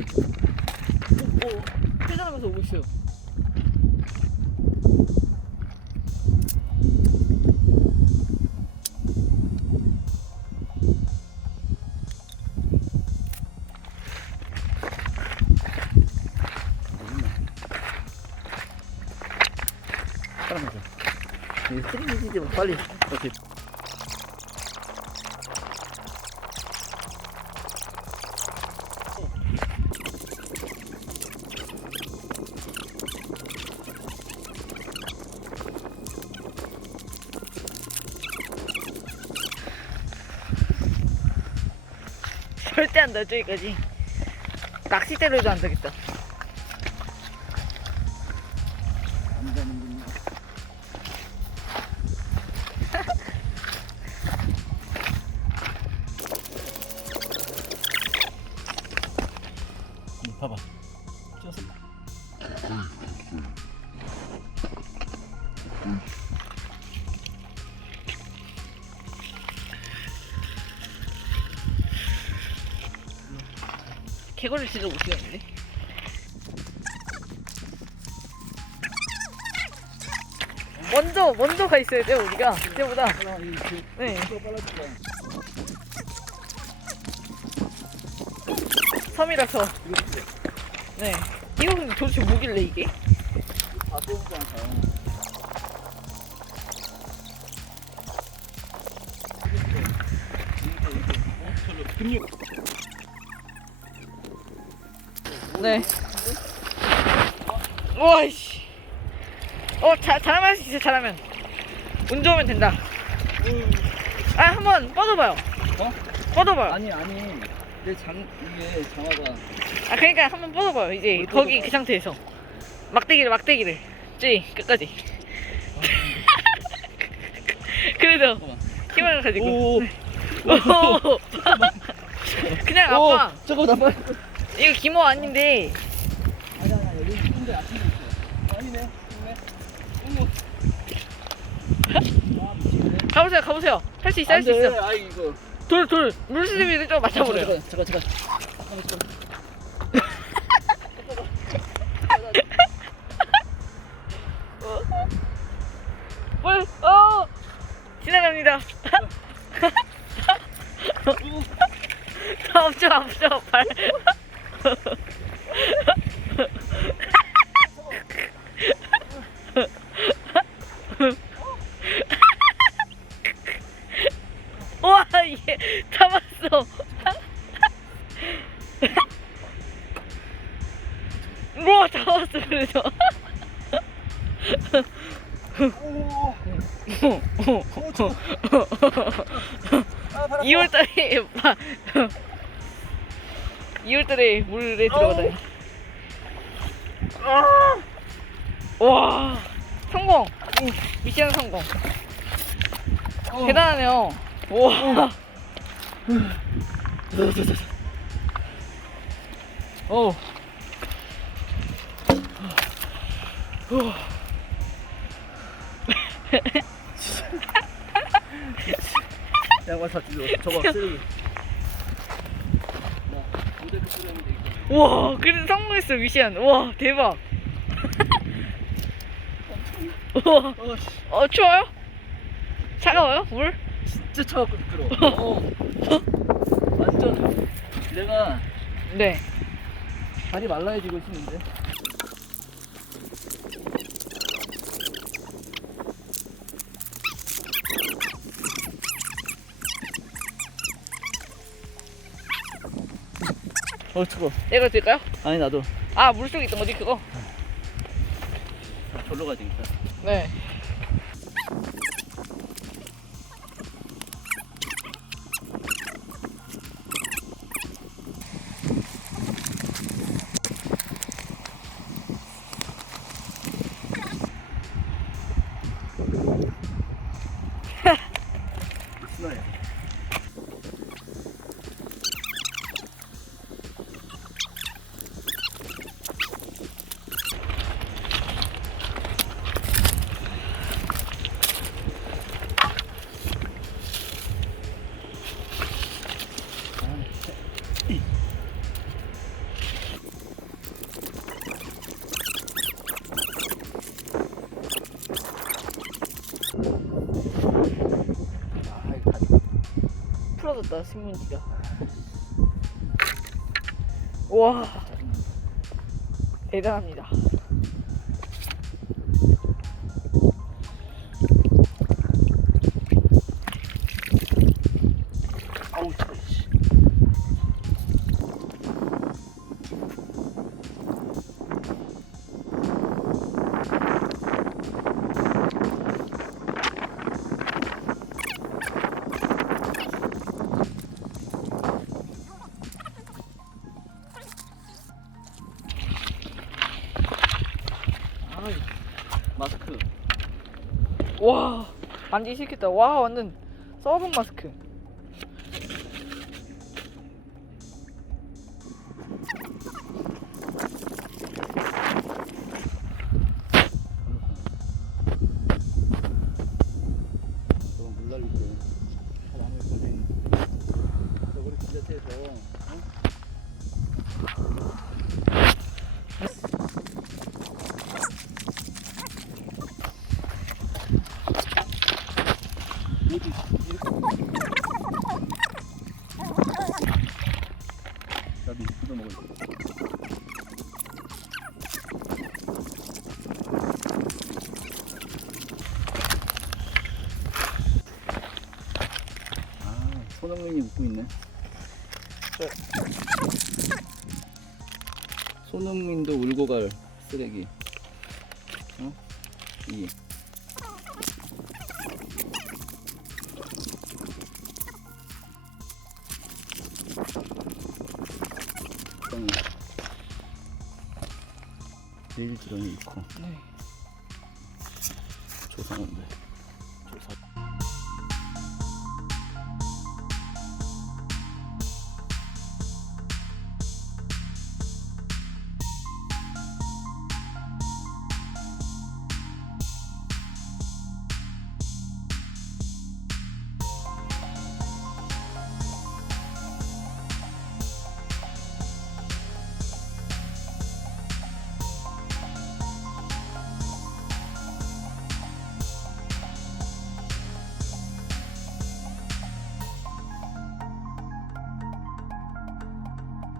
오, 오, 회전하면서 오고 있어요. 스리지 좀 빨리 이렇게. 절대 안 돼, 저기까지. 낚싯대로 해도 안 되겠다. 개구리를 진짜 못 찍었는데. 먼저, 먼저 가 있어야 돼요, 우리가. 그때보다. 하나, 이, 그, 네. 섬이라서. 네. 이거 근데 도대체 뭐길래 이게? 다 쏘지 않다. 근육. 네. 우와, 씨. 어, 자, 잘하면 할 수 있어, 잘하면. 운 좋으면 된다. 아, 한번 뻗어봐요. 어? 뻗어봐요. 아니 아니 내 장 이게 장화가 아, 그러니까 한번 뻗어봐요. 이제 거기 그 상태에서. 막대기를, 막대기를. 찌, 끝까지. 그래도 잠깐만. 힘을 가지고. 오. 오. 그냥 오, 아빠. 저거 나 빨리. 이거 기모 아닌데. 아니 아니 여기 근데 있어. 아니네. 있네. 어머. 아 미치겠네. 가보세요, 가보세요. 할 수 있어, 할 수. 있어. 아 이거. 돌, 돌. 물수제비를 좀 맞춰버려요. 잠깐 잠깐 잠깐. 잠깐. 물, 그래서. 오. 아 바람. 2월달에 2월달에 물에 들어가다니. 와 성공. 미션 성공. 어. 대단하네요. 와. 어. 양말 다 찢어. 저거 쓰레기. 와 그래도 성공했어 미션. 와 대박. 와. 어, 씨, 어 추워요? 차가워요 물? 진짜 차갑고 미끄러. 어. 완전 내가 네. 발이 말라해지고 있는데. 어 추워. 내가 들까요? 아니 나도 아 물속에 있던 거지 그거? 절로 가야 되겠다. 네. 떨어졌다 신문지가. 와. 대단합니다 마스크. 와 만지기 싫겠다 와 완전 썩은 마스크 아 손흥민이 웃고 있네. 손흥민도 울고 갈 쓰레기. 어? 이. 똥 내일 드럼이 있고 네. 조상인데 조사